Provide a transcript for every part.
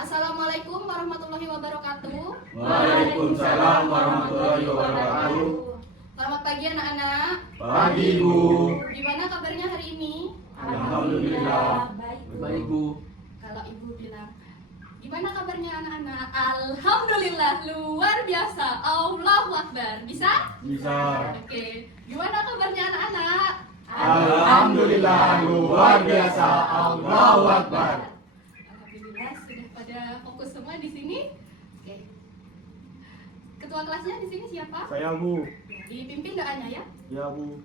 Assalamualaikum warahmatullahi wabarakatuh. Waalaikumsalam warahmatullahi wabarakatuh. Selamat pagi anak-anak. Pagi Bu. Gimana kabarnya hari ini? Alhamdulillah. Baik Bu. Kalau ibu bilang, gimana kabarnya anak-anak? Alhamdulillah, luar biasa. Allahu Akbar. Bisa? Bisa. Oke. Gimana kabarnya anak-anak? Alhamdulillah luar biasa. Allahu Akbar. Alhamdulillah sudah pada fokus semua di sini. Oke. Ketua kelasnya di sini siapa? Saya Bu. Dipimpin doanya ya. Ya Bu.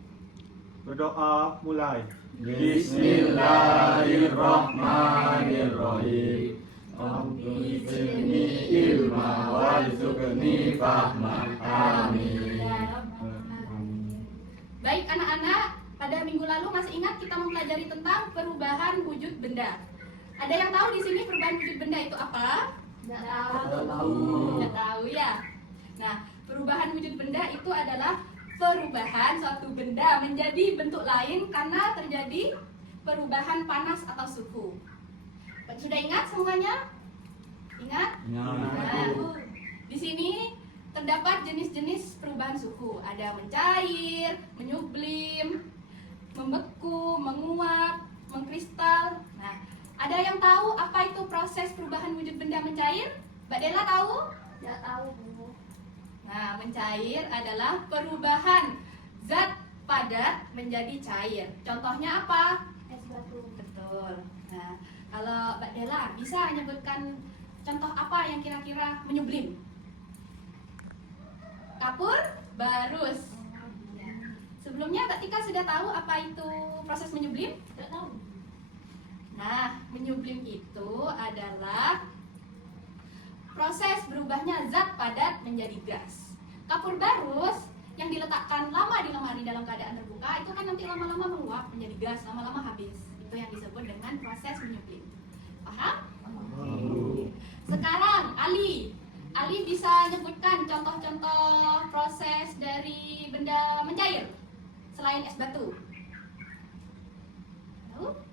Berdoa mulai. Bismillahirrahmanirrahim. Rabbi zidni ilma warzuqni fahma. Amin. Baik anak-anak, pada minggu lalu masih ingat kita mempelajari tentang perubahan wujud benda. Ada yang tahu di sini perubahan wujud benda itu apa? Tidak tahu. Tidak tahu ya. Nah, perubahan wujud benda itu adalah perubahan suatu benda menjadi bentuk lain karena terjadi perubahan panas atau suhu. Sudah ingat semuanya? Ingat? Nah, di sini terdapat jenis-jenis perubahan suhu. Ada mencair, menyublim, membeku, menguap, mengkristal. Nah, ada yang tahu apa itu proses perubahan wujud benda mencair? Mbak Dela tahu? Tidak tahu Bu. Nah, mencair adalah perubahan zat padat menjadi cair. Contohnya apa? Es batu. Betul. Nah, kalau Mbak Dela bisa menyebutkan contoh apa yang kira-kira menyublim? Kapur barus. Ya. Sebelumnya Mbak Tika sudah tahu apa itu proses menyublim? Tidak tahu. Nah, menyublim itu adalah proses berubahnya zat padat menjadi gas. Kapur barus yang diletakkan lama di lemari dalam keadaan terbuka itu kan nanti lama-lama menguap menjadi gas, lama-lama habis. Itu yang disebut dengan proses menyublim. Paham? Sekarang Ali bisa nyebutkan contoh-contoh proses dari benda mencair selain es batu. Tahu?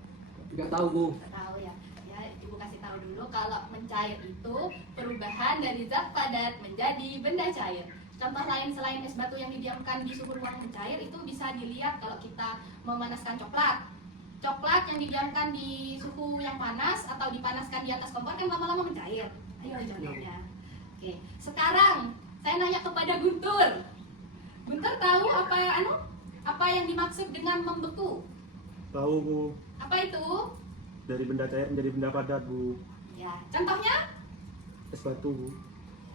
Tidak tahu Bu. Nggak tahu ya. Ya, Ibu kasih tahu dulu kalau mencair itu perubahan dari zat padat menjadi benda cair. Contoh lain selain es batu yang didiamkan di suhu ruang mencair itu bisa dilihat kalau kita memanaskan coklat. Coklat yang didiamkan di suhu yang panas atau dipanaskan di atas kompor kan lama-lama mencair. Nah, itu contohnya. Oke, sekarang saya nanya kepada Guntur. Guntur tahu apa yang dimaksud dengan membeku? Tahu Bu. Apa itu? Dari benda cair menjadi benda padat Bu. Ya, contohnya? Es batu Bu.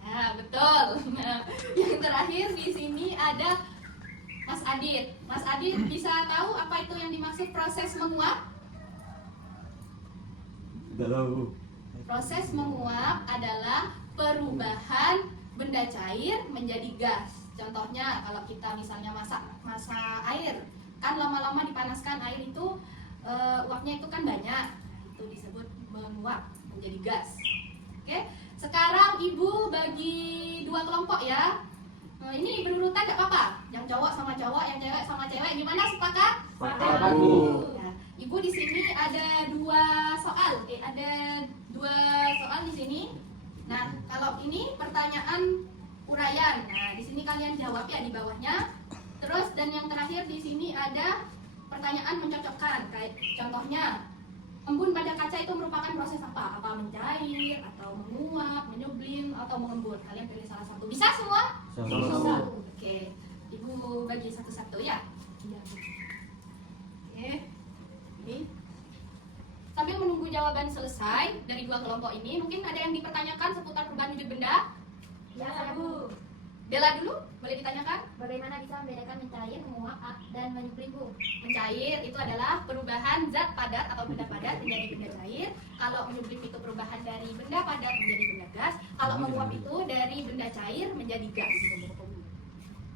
Nah, betul. Nah, yang terakhir di sini ada Mas Adit. Mas Adit bisa tahu apa itu yang dimaksud proses menguap? Tidak tahu. Proses menguap adalah perubahan benda cair menjadi gas. Contohnya kalau kita misalnya masak air, kan lama-lama dipanaskan air itu uapnya itu kan banyak. Itu disebut menguap menjadi gas. Oke. Sekarang Ibu bagi dua kelompok ya. Ini berurutan nggak apa-apa. Yang cowok sama cowok, yang cewek sama cewek. Gimana, sepakat? Sepakat, Bu. Nah, Ibu di sini ada dua soal. Ada dua soal di sini. Nah, kalau ini pertanyaan uraian. Nah, di sini kalian jawab ya di bawahnya. Terus dan yang terakhir di sini ada pertanyaan mencocokkan. Kayak contohnya, embun pada kaca itu merupakan proses apa? Apa mencair, atau menguap, menyublim, atau mengembun? Kalian pilih salah satu. Bisa semua? Bisa. Oke. Ibu bagi satu-satu ya. Oke. Ini. Sambil menunggu jawaban selesai dari dua kelompok ini, mungkin ada yang dipertanyakan seputar perubahan wujud benda? Ya Bu. Bella dulu, boleh ditanyakan? Bagaimana bisa membedakan mencair, menguap, dan menyublim Bu? Mencair itu adalah perubahan zat padat atau benda padat menjadi benda cair. Kalau menyublim itu perubahan dari benda padat menjadi benda gas. Kalau menguap itu dari benda cair menjadi gas.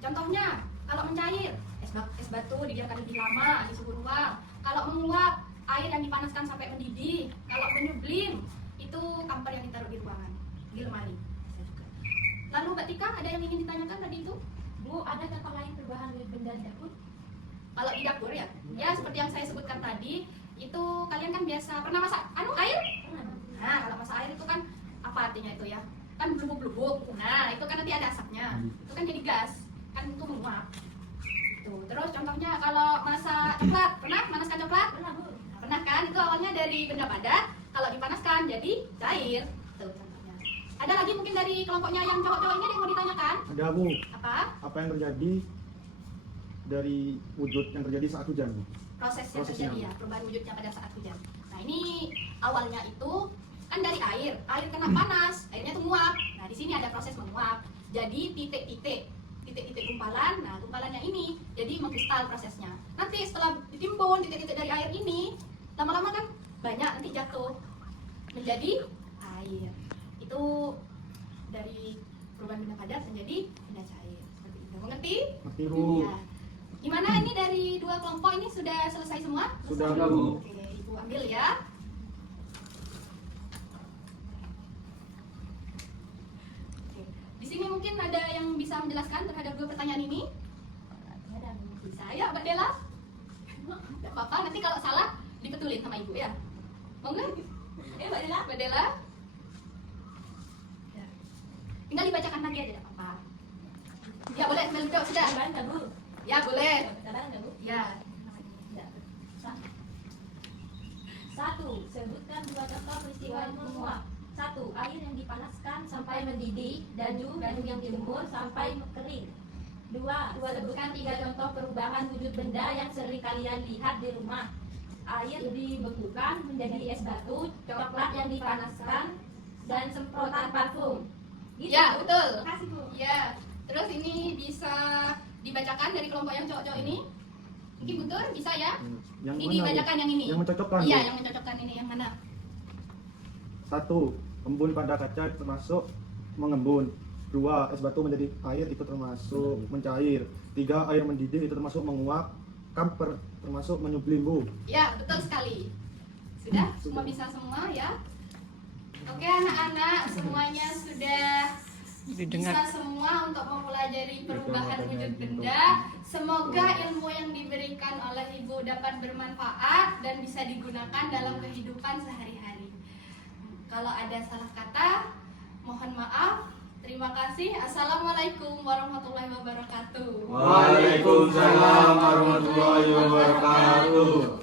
Contohnya, kalau mencair, es batu didiamkan lebih lama di suhu ruang. Kalau menguap, air yang dipanaskan sampai mendidih. Kalau menyublim, itu kamper yang ditaruh di ruangan, di lemari. Lalu Mbak Tika, ada yang ingin ditanyakan tadi itu? Bu, ada contoh lain perubahan wujud benda di dapur? Kalau di dapur ya, ya seperti yang saya sebutkan tadi, itu kalian kan biasa pernah masak air? Nah, kalau masak air itu kan apa artinya itu ya? Kan blubuk-blubuk. Nah, itu kan nanti ada asapnya. Itu kan jadi gas. Kan itu menguap. Tuh, terus contohnya kalau masak coklat, pernah manaskan coklat? Pernah, Bu. Nah, pernah kan? Itu awalnya dari benda padat, kalau dipanaskan jadi cair. Tuh contohnya. Ada lagi mungkin dari kelompoknya yang cowok-cowok ini ada yang mau ditanyakan? Ada bu. Apa? Apa yang terjadi dari wujud yang terjadi saat hujan bu? Proses yang Prosesnya. terjadi ya, perubahan wujudnya pada saat hujan. Nah, ini awalnya itu kan dari air kena panas, airnya tuh nguap. Nah, di sini ada proses menguap. Jadi titik-titik gumpalan. Nah, gumpalannya ini jadi mengkristal prosesnya. Nanti setelah ditimbun titik-titik dari air ini, lama-lama kan banyak nanti jatuh menjadi air. Itu dari perubahan benda padat menjadi benda cair. Seperti itu. Mengerti? Ngerti bu. Ya. Gimana ini dari dua kelompok ini sudah selesai semua? Sudah, Selesai? Bu. Oke, Ibu ambil ya. Oke. Di sini mungkin ada yang bisa menjelaskan terhadap dua pertanyaan ini? Ada, Bu. Bisa ya, Mbak Dela? Tidak apa-apa, nanti kalau salah dibetulin sama Ibu ya. Mau nggak? Mbak Dela? Mbak Dela? Ya. Tinggal dibacakan lagi aja, tidak apa-apa. Ya boleh, sambil duduk sudah. Sabaran nggak, Bu? Ya boleh. Sabaran nggak, Bu? Ya. Tidak. Satu, sebutkan dua contoh peristiwa menguap. Satu, air yang dipanaskan sampai mendidih, daju yang dijemur sampai kering. Dua, sebutkan tiga contoh perubahan wujud benda yang sering kalian lihat di rumah. Air dibekukan menjadi es batu, coklat yang dipanaskan, dan semprotan parfum. Gitu. Ya, betul. Terima kasih, Bu. Ya, terus ini bisa dibacakan dari kelompok yang cowok-cowok ini? Mungkin betul, bisa ya? Yang Ini mana, Bu? dibacakan yang ini. Yang mencocokkan Iya, Bu. yang mencocokkan ini yang mana? 1. Embun pada kaca termasuk mengembun. 2. Es batu menjadi air itu termasuk mencair. 3. Air mendidih itu termasuk menguap. Kamper termasuk menyublim bu. Ya, betul sekali. Sudah? Semua bisa semua ya? Oke anak-anak, semuanya sudah bisa semua untuk mempelajari perubahan wujud benda. Semoga ilmu yang diberikan oleh Ibu dapat bermanfaat dan bisa digunakan dalam kehidupan sehari-hari. Kalau ada salah kata, mohon maaf. Terima kasih. Assalamualaikum warahmatullahi wabarakatuh. Waalaikumsalam warahmatullahi wabarakatuh.